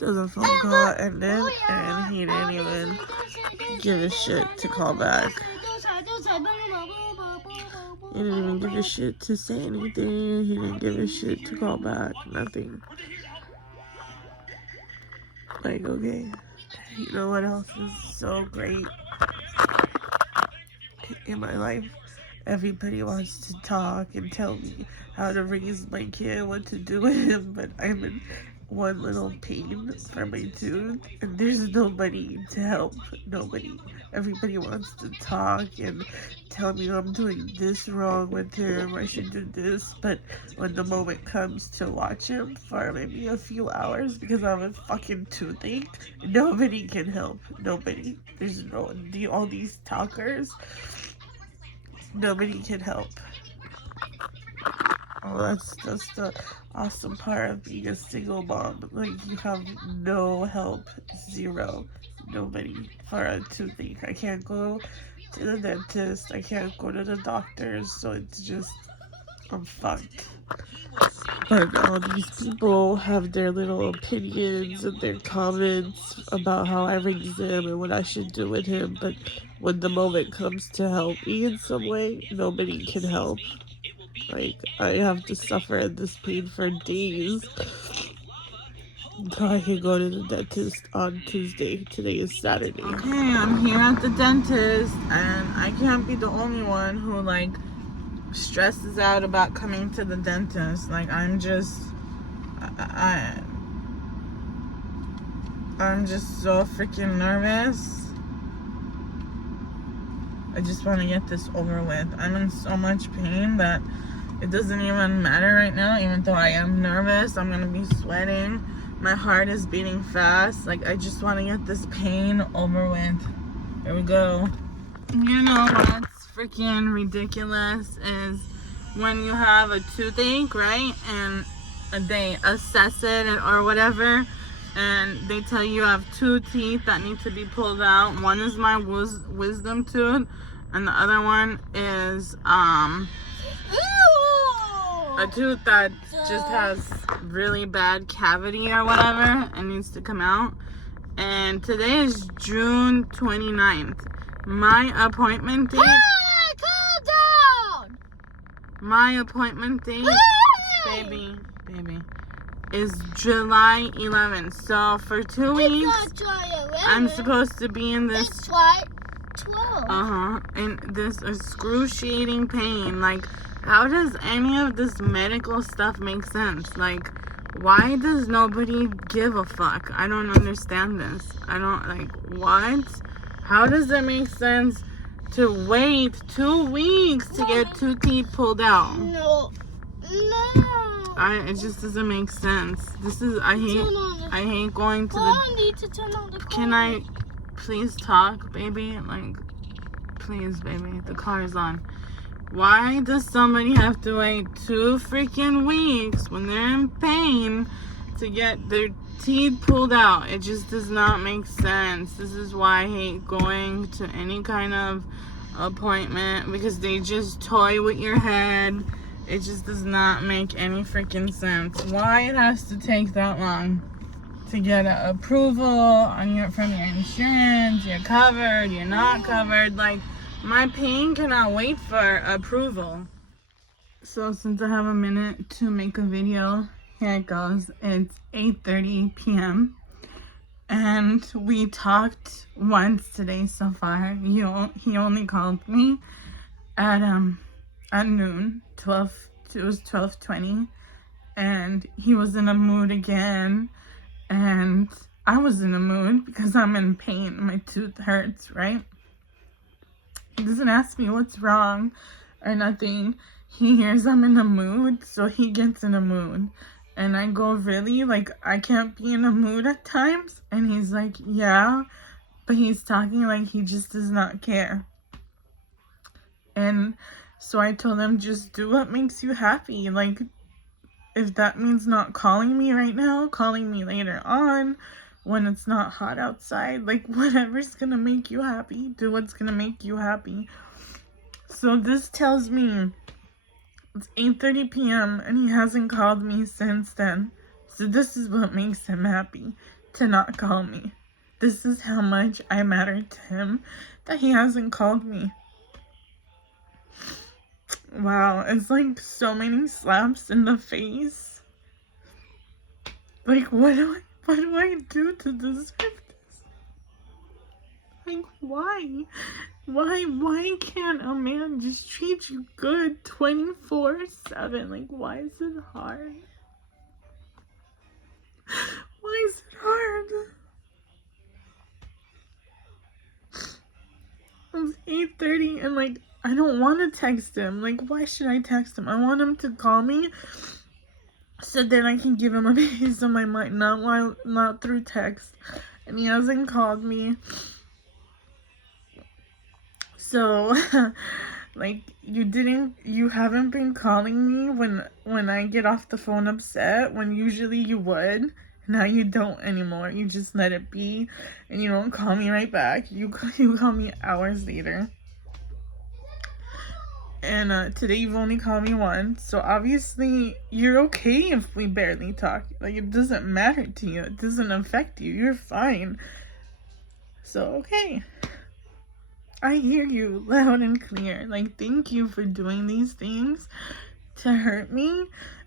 So the phone call ended, and he didn't even give a shit to call back. He didn't even give a shit to say anything. He didn't give a shit to call back. Nothing. Like, okay. You know what else is so great in my life? Everybody wants to talk and tell me how to raise my kid, what to do with him, but I'm in one little pain for my tooth, and there's nobody to help. Nobody. Everybody wants to talk and tell me I'm doing this wrong with him, I should do this, but when the moment comes to watch him for maybe a few hours because I have a fucking toothache, nobody can help. Nobody. There's no, all these talkers, nobody can help. Oh, that's the awesome part of being a single mom. Like, you have no help, zero, nobody for a toothache. I can't go to the dentist, I can't go to the doctors, so it's just, I'm fucked. But all these people have their little opinions and their comments about how I raise him and what I should do with him, but when the moment comes to help me in some way, nobody can help. Like, I have to suffer in this pain for days until I can go to the dentist on Tuesday. Today is Saturday. Okay, I'm here at the dentist, and I can't be the only one who, like, stresses out about coming to the dentist. Like, I'm just so freaking nervous. I just want to get this over with. I'm in so much pain that it doesn't even matter right now. Even though I am nervous, I'm gonna be sweating, my heart is beating fast. Like, I just want to get this pain over with. Here we go. You know what's freaking ridiculous is when you have a toothache, right? And they assess it or whatever, and they tell you have 2 teeth that need to be pulled out. One is my wisdom tooth, and the other one is a tooth that just has really bad cavity or whatever and needs to come out. And today is June 29th. My appointment date. Hey, calm down. My appointment date, baby, is July 11th. So for 2 weeks, Not July 11th. I'm supposed to be in this. It's July 12th. In this excruciating pain. Like, how does any of this medical stuff make sense? Like, why does nobody give a fuck? I don't understand this. I don't, like, what? How does it make sense to wait 2 weeks to get 2 teeth pulled out? No. It just doesn't make sense. I hate going to I need to turn on the car. Can I please talk, baby? Like, please, baby. The car is on. Why does somebody have to wait 2 freaking weeks when they're in pain to get their teeth pulled out? It just does not make sense. This is why I hate going to any kind of appointment, because they just toy with your head. It just does not make any freaking sense. Why it has to take that long to get an approval from your insurance? You're covered, you're not covered. Like, my pain cannot wait for approval. So since I have a minute to make a video, here it goes. It's 8:30 p.m. and we talked once today so far. He only called me at noon. It was 12:20, and he was in a mood again, and I was in a mood because I'm in pain. My tooth hurts, right? He doesn't ask me what's wrong or nothing. He hears I'm in a mood, so he gets in a mood. And I go, really? Like, I can't be in a mood at times? And he's like, yeah. But he's talking like he just does not care. And so I told him, just do what makes you happy. Like, if that means not calling me right now, calling me later on, when it's not hot outside, like, whatever's gonna make you happy, do what's gonna make you happy. So this tells me it's 8:30 p.m. and he hasn't called me since then. So this is what makes him happy. to not call me. This is how much I matter to him that he hasn't called me. Wow, it's like so many slaps in the face. Like, what do I do to deserve this? Like, why? Why can't a man just treat you good 24/7? Like, why is it hard? Why is it hard? It's 8:30 and like, I don't want to text him. Like, why should I text him? I want him to call me so then I can give him a piece of my mind, not through text. And he hasn't called me. So, like, you haven't been calling me when I get off the phone upset, when usually you would. Now you don't anymore. You just let it be, and you don't call me right back. You call me hours later. And today you've only called me once, so obviously you're okay if we barely talk. Like, it doesn't matter to you. It doesn't affect you. You're fine. So, okay. I hear you loud and clear. Like, thank you for doing these things to hurt me,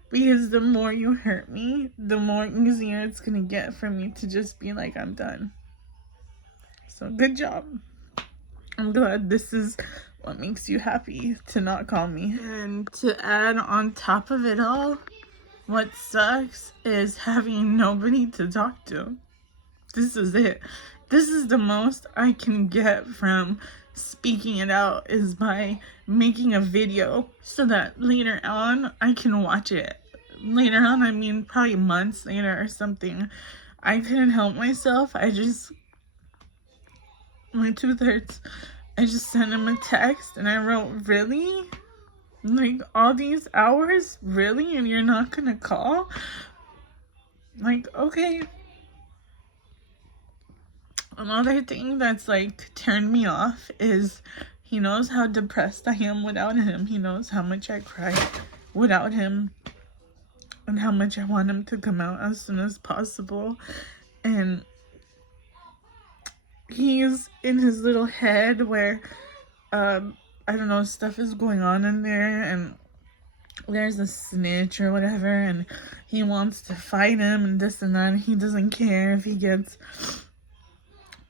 because the more you hurt me, the more easier it's gonna get for me to just be like, I'm done. So, good job. I'm glad this is what makes you happy, to not call me. And to add on top of it all, what sucks is having nobody to talk to. This is it. This is the most I can get from speaking it out, is by making a video so that later on I can watch it. Later on, I mean probably months later or something. I couldn't help myself. My tooth hurts. I just sent him a text and I wrote, really? Like, all these hours? Really? And you're not gonna call? Like, okay. Another thing that's like turned me off is he knows how depressed I am without him. He knows how much I cry without him and how much I want him to come out as soon as possible. And he's in his little head where I don't know, stuff is going on in there, and there's a snitch or whatever, and he wants to fight him and this and that, and he doesn't care if he gets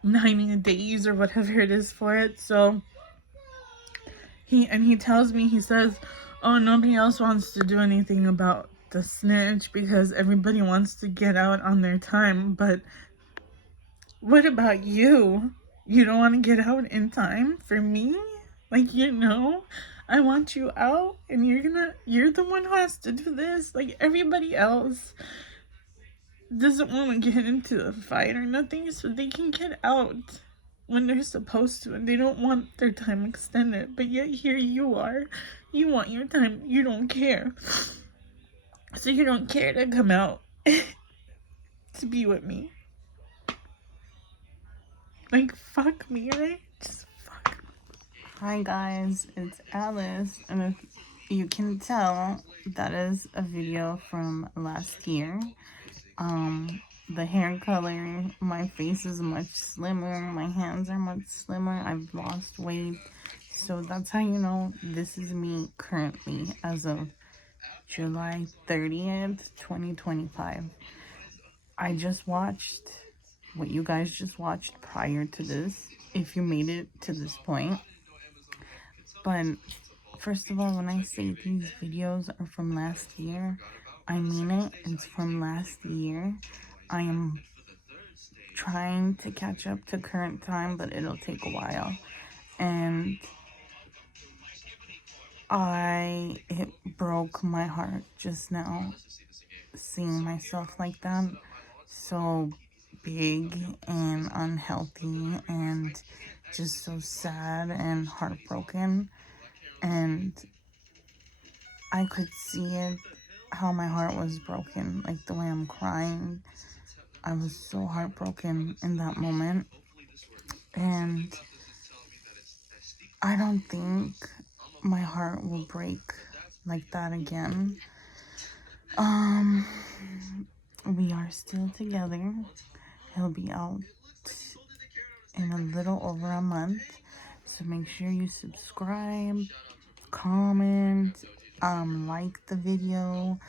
90 days or whatever it is for it. So he tells me, he says, oh, nobody else wants to do anything about the snitch because everybody wants to get out on their time. But what about you? You don't want to get out in time for me? Like, I want you out, and you're the one who has to do this. Like, everybody else doesn't want to get into a fight or nothing, so they can get out when they're supposed to, and they don't want their time extended. But yet here you are, you want your time, you don't care. So you don't care to come out to be with me. Like, fuck me, right? Just fuck me. Hi guys, it's Alice, and if you can tell, that is a video from last year. The hair color, my face is much slimmer, my hands are much slimmer, I've lost weight, so that's how you know this is me currently as of July 30th, 2025. I just watched what you guys just watched prior to this, if you made it to this point. But first of all, when I say these videos are from last year, I mean it. It's from last year. I am trying to catch up to current time, but it'll take a while. And it broke my heart just now seeing myself like that, so big and unhealthy and just so sad and heartbroken. And I could see it, how my heart was broken, like the way I'm crying. I was so heartbroken in that moment, and I don't think my heart will break like that again. We are still together. He'll be out in a little over a month. So make sure you subscribe, comment, like the video.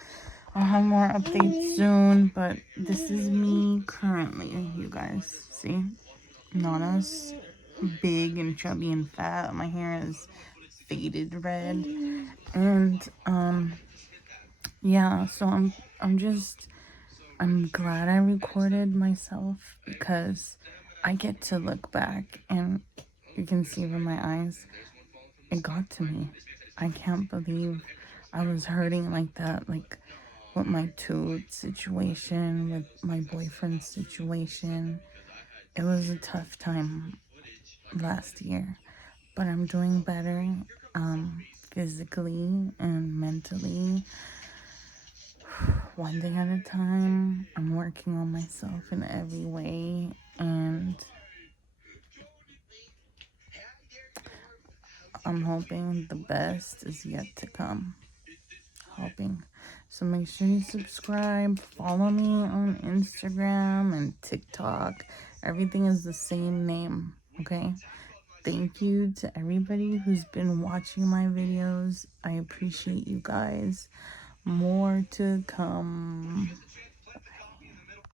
I'll have more updates soon, but this is me currently, you guys. See? Not as big and chubby and fat. My hair is faded red. And yeah, so I'm glad I recorded myself because I get to look back and you can see from my eyes, it got to me. I can't believe I was hurting like that, like with my tooth situation, with my boyfriend's situation. It was a tough time last year, but I'm doing better, physically and mentally. One thing at a time. I'm working on myself in every way, and I'm hoping the best is yet to come. Hoping. So make sure you subscribe, follow me on Instagram and TikTok. Everything is the same name, okay? Thank you to everybody who's been watching my videos. I appreciate you guys. More to come.